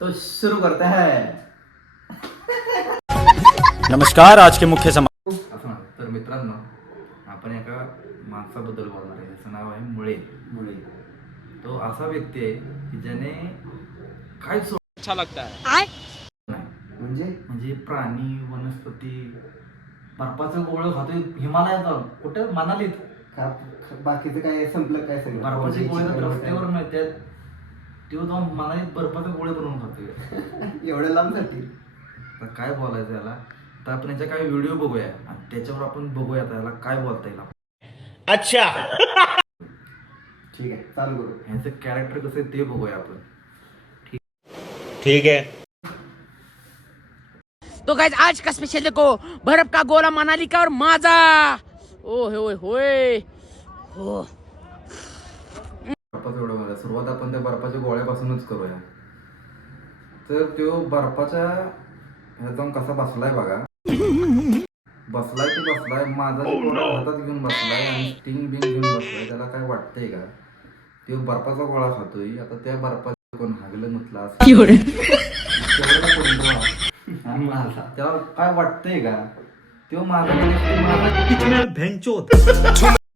तो शुरू करते हैं. नमस्कार. आज के मुख्य समाचार. असं नाही तर मित्रांनो, आपण एका माणसाबद्दल बोलणार आहे. त्याचं नाव आहे मुळे. तो असा व्यक्ती आहे की ज्याने काय अच्छा लगता है. नाही म्हणजे प्राणी, वनस्पती, बर्फाचं गोळं खातोय हिमालयात, कुठं मनालीत. बाकीचं काय संपलं काय सगळं बर्फाचे गोळे तर रस्त्यावर मिळतात. तो जाऊन मनालीत बर्फाचे गोळे बनवून खातोय. एवढ्या लांब जातील. तर काय बोलायचं याला, तर आपण याच्या काही व्हिडिओ बघूया आणि त्याच्यावर आपण बघूया त्याला काय बोलता येईल. अच्छा. ठीक आहे, चालू करू. ह्याचं कॅरेक्टर कसं आहे ते बघूया आपण. ठीक है. तो गाइस आज का स्पेशल देखो, बर्फ का गोला मनाली का और माजा. ओए होए होए हो. बर्फाचं एवढं मला सुरुवात आपण त्या बर्फाच्या गोळ्यापासूनच करूया. तर तो बर्फाच्या ह्यात जाऊन कसा बसलाय बघा. बसलाय माझा गोळा हातात घेऊन बसलाय आणि स्टिंग बिंग घेऊन बसलाय. त्याला काय वाटतंय का तो बर्फाचा गोळा खातोय. आता त्या बर्फात कोण हागलं मुतला असं त्याला काय वाटतंय का तो माझा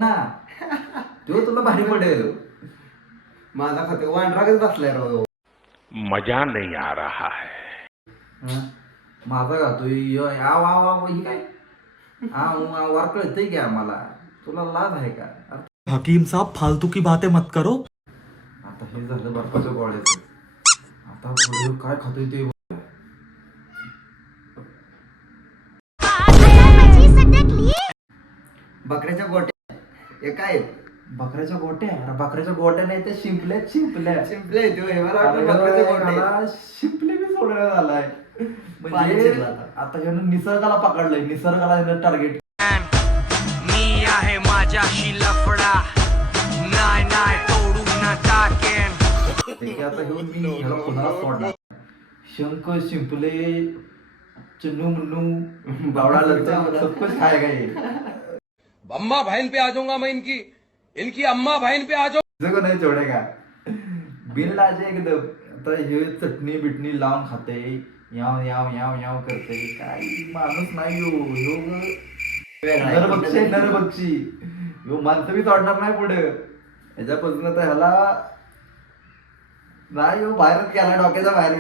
ना तो तुला भारी पडेल. माझा खाते वांडरागच बसलाय राव. मजा नहीं आ रहा है. माझा खातोय ही काय वार कळतंय की आम्हाला. तुला लाज आहे का? हकीम साहब फालतू की बातें मत करो. आता हे झालं बर्फाच्या गोळ्याचं. आता पुढे काय खातोय ते बकऱ्याच्या गोट्या हे काय बकऱ्याच्या गोट्या. अरे बकऱ्याच्या गोट्या नाही त्या शिंपल्या. शिंपले येतो हे मला वाटलं बकऱ्याच्या गोट्या. शिंपले बी सोडण्यात आलाय. पाणी म्हणजे शिरलं आता. आता ह्यानं निसर्गाला पकडलंय. निसर्गाला ह्यानं टार्गेट. मी आहे माझ्याशी लफडा, नाय नाय तोडू ना टाकेन. आता घेऊन मी ह्याला कोणाला सोडणार. शंख, शिंपले, चन्नू मुन्नू, बावडा लंचा सब कुछ खाएगा ये. अम्मा बहन पे आ जाऊंगा मैं इनकी अम्मा बहन पे आ जाऊंगा. जगह नाही तेवढे का बिल लाजे एकदम. आता हे चटणी बिटणी लावून खाते. याव याव याव याव करते. काय माणूस नाही ह्यो नरभक्षी. ह्यो माणसं बी तोडणार नाही पुढे. ह्याच्यापासून आता ह्याला नाही ह्यो बाहेरच गेला डोक्याच्या बाहेर.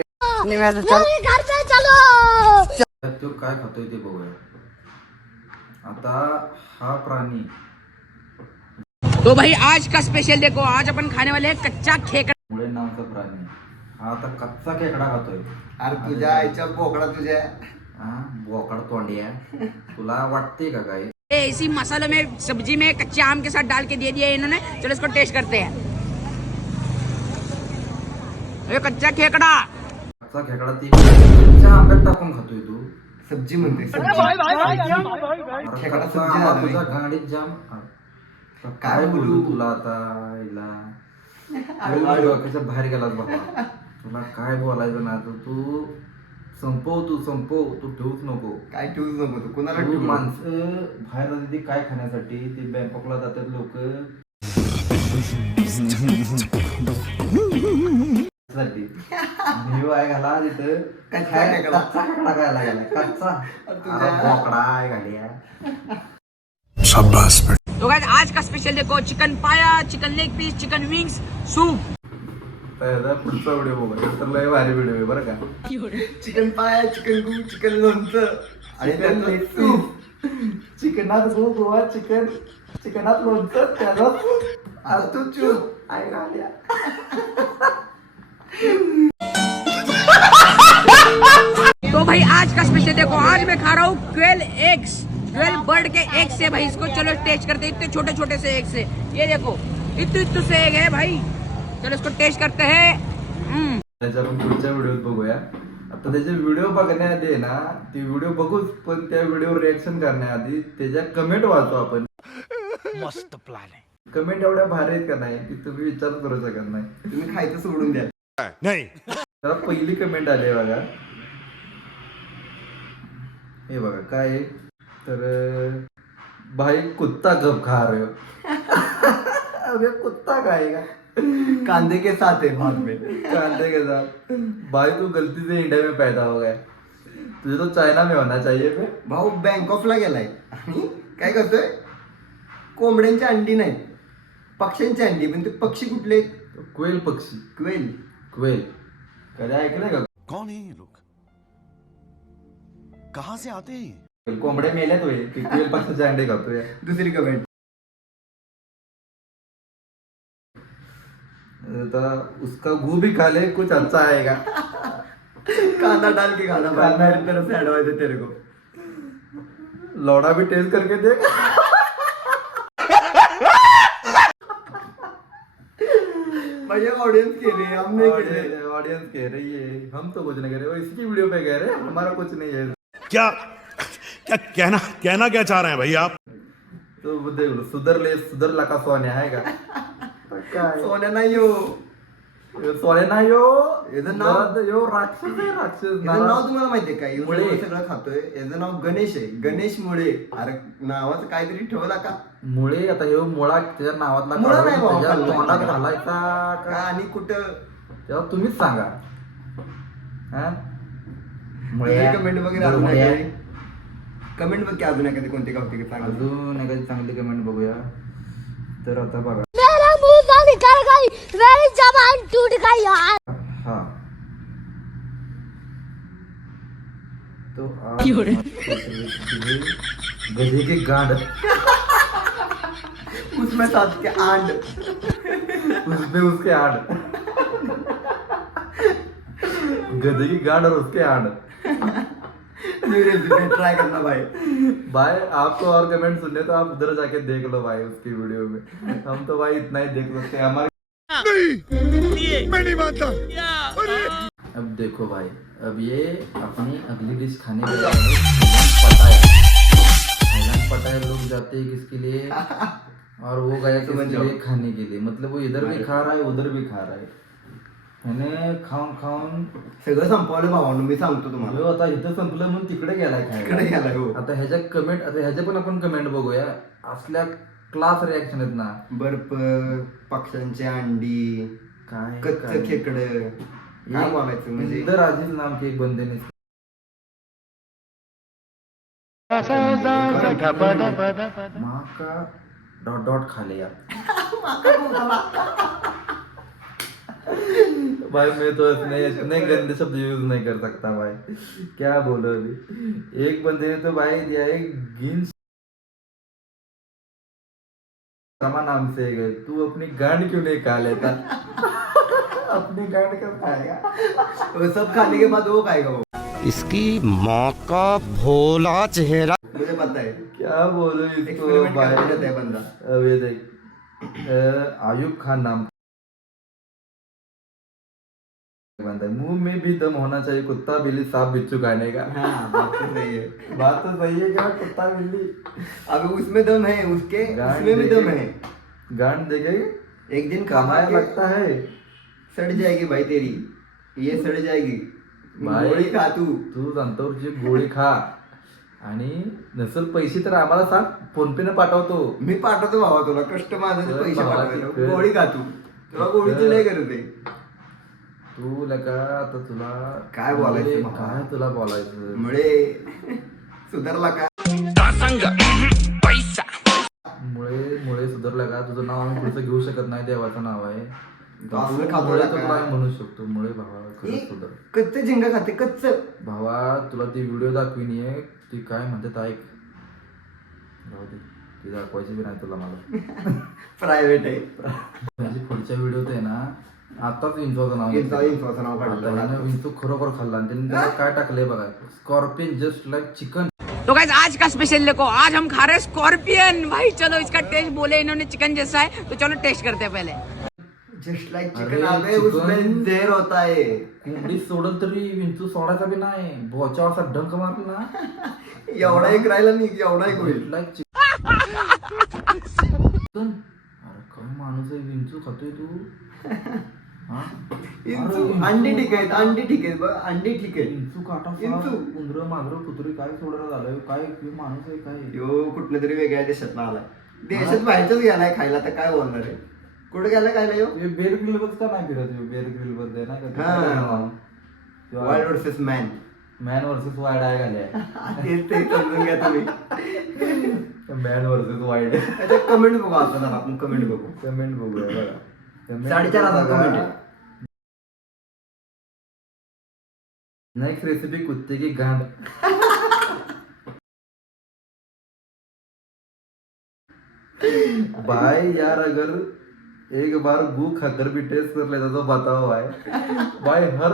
तो काय खातोय ते बघूया. आता हा प्राणी तो भाई आज का स्पेशल देखो, आज अपन खाने वाले हैं कच्चा खेकड़ा. मुळे नावाचा प्राणी हा आता कच्चा खेकडा खातोय. अरे तुझ्या आईच्या बोकडा तुझ्या. हा बोकड तोंडिया. तुला वाटते का काय? इसी मसाले में सब्जी में कच्चे आम के साथ डाल के दे दिया इन्होंने. चलो इसको टेस्ट करते हैं. ये कच्चा खेकड़ा. कच्चा खेकडा ती कच्च्या आंब्यात टाकून खातोय तू. सब्जी म्हणते अरे खेकडा कच्चा सब्जी आंबा झाला तुझ्या नाही. गाडीत जाम. काय बोलू तुला आता हिला डोक्याच्या बाहेर गेलास बाबा. तुला काय बोलायचं ना तू संपव. तू ठेवूच नको. काय ठेवूच नको तू कुणाला तू ठेवू. माणसं बाहेर जाते ती काय खाण्यासाठी. ते बँकॉकला जातात लोक साठी. घाला तिथं कच्चा खेकडा. कच्चा खेकडा खायला गेला. कच्चा बोकडा आहे घालिया. तो गाइस आज का स्पेशल देखो, chicken paya, chicken leg piece, chicken wings, soup. तर पुढचा व्हिडिओ बघा. तर लय भारी व्हिडिओ आहे बरं का. चिकन पाय, चिकन गू, चिकन लोणचं आणि त्यातलं सूप. चिकनात गोवा चिकन, चिकनात लोणचं त्याला आता तू चूप आहे घालिया. तो भाई आज का स्पेशल देखो, आज मैं खा रहा हूँ 12 बर्ड के एग से भाई. इसको चलो टेस्ट करते हैं. इतने छोटे छोटे से एग से. ये देखो इतने से एग है भाई. चलो इसको टेस्ट करते हैं. त्याच्या आपण पुढच्या व्हिडिओत बघूया. आता त्याचे व्हिडिओ बघण्याआधी ना ते व्हिडिओ बघूच, पण त्या व्हिडिओ रिएक्शन करण्याआधी त्याच्या कमेंट वाचतो आपण. मस्त प्लान है. कमेंट एवढ्या भारी आहेत का नाही की तुम्ही विचार करू शकत नाही. तुम्ही खायचं सोडून द्या. नहीं. तर पहिली कमेंट आली आहे बघा. हे बघा काय आहे. तर भाई कुत्ता कब खा रहे हो. अबे कुत्ता खाएगा. कांदे के साथ है भाग में। कांदे के साथ। भाई तू गलती से इंडिया में पैदा हो गया, तुझे तो चाइना में होना चाहिए फिर। भाऊ बँकॉकला गेलाय आणि काय करतोय, कोंबड्यांची अंडी नाही, पक्ष्यांची अंडी, पण ते पक्षी कुठले? क्वेल पक्षी, क्वेल. क्वेल कधी ऐकलंय का? कौन है ये लोग, कहां से आते हैं? कोंबडे मेल्यात होय की क्वेल पक्षीचे अंडे खातोय? दुसरी कमेंट. उसका गू भी खा ले, कुछ अच्छा आएगा। कांदा डाल के खाना भाई, मेरी तरफ से एडवाइस है तेरे को. लौड़ा भी टेस्ट करके देख। भैया ऑडियंस के लिए हम नहीं कह रहे. ऑडियंस कह रही है, हम तो कुछ नहीं कह रहे, वो इसकी वीडियो पे कह रहे हैं, हमारा कुछ नहीं है। क्या क्या कहना क्या चाह रहे हैं भाई आप? तो वो देख लो, सुधरला का सोन्या है का? काय? सोन्या नाही हो. सोन्या नाही हो, याचं नाव यो राक्षस आहे, राक्षस. याचं नाव तुम्हाला माहितीये का? मुळे. मुळे सगळं खातोय. याचं नाव गणेश आहे, गणेश मुळे. अरे नावाचं काहीतरी ठेवला का? मुळे. आता हे मुळा त्याच्या नावातला मुळा काढून नाही बाबा, त्याच्या खाल्ला. तोंडात घालायचा का का? आणि कुठं? तेव्हा तुम्हीच सांगा. हा? कमेंट वगैरे अजून मुळ्या. आहे कमेंट बघ की अजून एखादी कोणती गावते की सांगा. अजून एखादी चांगली कमेंट बघूया. तर आता बघा, मेरा मुंह से निकल गई, मेरी जबान टूट गई यार. हा तो आज गधे की गांड, उसमें साथ के आंड. उसपे उसके आड़, गधे की गांड और उसके आड़। ट्राय करना भाई. भाई आपको और कमेंट सुनने तो आप उधर जाके देख लो भाई उसकी वीडियो में, हम तो भाई इतना ही देख सकते हैं। हमारे मैं नहीं मानता। अब देखो भाई, अब ये अपनी अगली डिश खाने के लिए पटाया, थाईलैंड पटाया लोग जाते हैं किसके लिए, और वो गया किसके लिए? खाने के लिए। मतलब वो इधर भी खा रहा है, उधर भी खा रहा है, ह्याने खाऊन खाऊन सगळं संपवलं भावानं, मी सांगतो तुम्हाला. हो, आता इथं संपलं म्हणून तिकडे गेलाय तिकडे खायला. गेलाय हो. आता ह्याच्या कमेंट, आता ह्याचे पण आपण कमेंट बघूया. असल्या क्लास रिॲक्शन आहेत ना. बर्फ, पक्ष्यांची अंडी, काय कच्च खेकड, काय बोलायचं म्हणजे. इंदर अजीज नाम के एक बंदे ने माँ का डॉट डॉट खा लिया। भाई मैं तो इतने गंदे शब्द यूज नहीं कर सकता भाई, क्या बोलो अभी। एक बंदे ने तो भाई दिया है गिन समा नाम से गए, तू अपनी गांड क्यों नहीं खा लेता? अपनी गांड कब खाएगा? वो सब खाने के बाद वो खाएगा वो। इसकी माँ का भोला चेहरा। मुझे पता है क्या बोलो इसको एक्सपेरिमेंट भाई। करते रहता है बंदा। अब ये देख, आयुब खान नाम बंदा, मुंह में भी दम होना चाहिए, कुत्ता बिल्ली सांप बिच्छू खाने का। हाँ, बात तो सही है। बात तो सही है क्या? कुत्ता बिल्ली अबे उसमें दम है, उसके गांड उसमें भी दम देखे- है। गांड देखेगी, एक दिन कमाया के लगता है सड़ जाएगी भाई तेरी, ये सड़ जाएगी भाई। गोळी खा तू। तू संतोषची गोळी खा, आणि नसेल पैसे तर आम्हाला सांग, फोन पे न पाठवतो। मी पाठवतो भावा तुला, कष्ट माझे कर पैसे भावा, पाठवायला, कर. गोळी खा तू, तुला गोळीची लय गरज आहे। तू लका आता तुला काय बोलायचं मला? काय तुला बोलायचं? मुळे सुधारला का? मुळे मुळे सुधारला का? तुझं नाव आम्ही पुढचं घेऊ शकत नाही, देवाचं नाव आहे। तो असलं तू खातो मुळे का? तुला आम्ही म्हणू शकतो, मुळे भावा खरंच ए, सुधार कच्च झिंगा खाते, कच्च। भावा। तुला ती व्हिडिओ दाखविनी आहे, ती काय म्हणतात ऐक, राहू दे, ती दाखवायची बी नाही तुला मला। प्रायव्हेट आहे। म्हणजे पुढच्या व्हिडिओत आहे ना, आताच विंचूचं नाव घेतलं. विंचूचं नाव काढलं. आता ह्यानं विंचू खरोखर खाल्ला, आणि त्यांनी त्याला काय टाकलंय बघा, स्कॉर्पियन जस्ट लाईक चिकन। तो गाइस आज का स्पेशल देखो, आज हम खा रहे हैं स्कॉर्पियन। भाई चलो इसका टेस्ट, बोले इन्होंने चिकन जैसा है, तो चलो टेस्ट करते हैं पहले। जस्ट लाइक अरे, चिकन, अबे चिकन- उसमें जहर होता है। कोंबडी सोडल तरी विंचू सोडायचा बी नाही, बोचा असा डंक मारला ना, एवढा एक राहिला नाही, एवढा एक होईल। Like chicken. अरे काय माणूस आहे, विंचू खातोय तू? हा? इंचू, अरे, अंडी ठीक आहेत, अंडी ठीक आहेत बघ, अंडी ठीक आहेत। विंचू काटा, विंचू. उंदर मांजर कुत्री काय सोडायला झालंय? काय माणूस आहे काय? यो कुठल्या तरी वेगळ्या देशात आलाय, देशात बाहेरच्याच गेलाय खायला, तर काय बोलणार आहे? कुठे गेला काय नाही हो? बेर ग्रिल का नाही फिरत बेर ग्रिल मध्ये नाही का wild versus man. Man versus wide आहे घाले ते समजून घ्या तुम्ही. Man versus wide. कमेंट बघू आता आपण कमेंट बघू. कमेंट बघूया बघा. 4,500 कमेंट आहे. नेक्स्ट रेसिपी कुत्ते की गांड. भाई यार अगर एक बार गू खाकर भी टेस्ट कर लेता तो बताओ भाई हर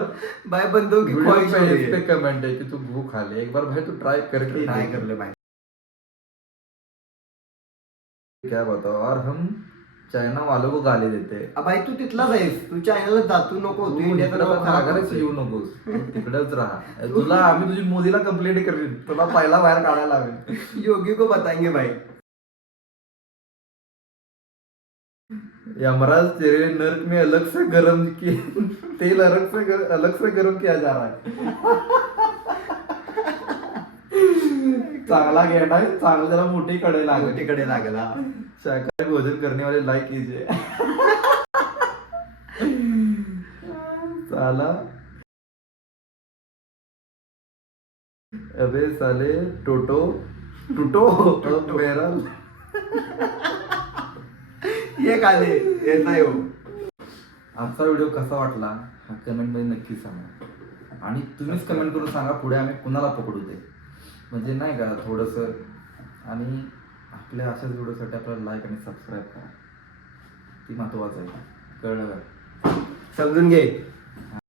भाई बंदों की वीडियो ख्वाहिश पे हो इस रही पे है. कमेंट है कि तू गू खा ले एक बार भाई तू ट्राई करके ट्राई देख. कर ले भाई. क्या बताओ और हम चाइना वालों को गाली देते हैं. भाई तू तिथलाच आहेस. तू चायनाला जा. तू नको. तू इंडियात इकडं नाव खराब माघारीच करतोय. येऊ नकोस तू तिकडेच राहा. तुला आम्ही तुझी मोदीला कंप्लेंट करेन. तुला पहिला बाहेर काढायला लावेल. योगी को बताएंगे भाई. यमराज तेरे नर्क में अलग से गरम किए तेल अलग से गरम किया जा रहा है. चांगला घेणा आहे चांगला त्याला मोठी कडे लागेल. तिकडे लागला. शाकाहारी भोजन करने वाले लाइक कीजिए. साला अबे साले टोटो अब मेरा ये काले येत आहे हो. आजचा व्हिडिओ कसा वाटला हा कमेंट मध्ये नक्की सांगा. आणि तुम्हीच कमेंट करून सांगा पुढे आम्ही कुणाला पकडू ते. म्हणजे नाही का थोडंसं. आणि आपल्या अशाच व्हिडिओसाठी आपल्याला लाईक आणि सबस्क्राईब करा. ती महत्वाचं आहे. कळलं का? समजून घे.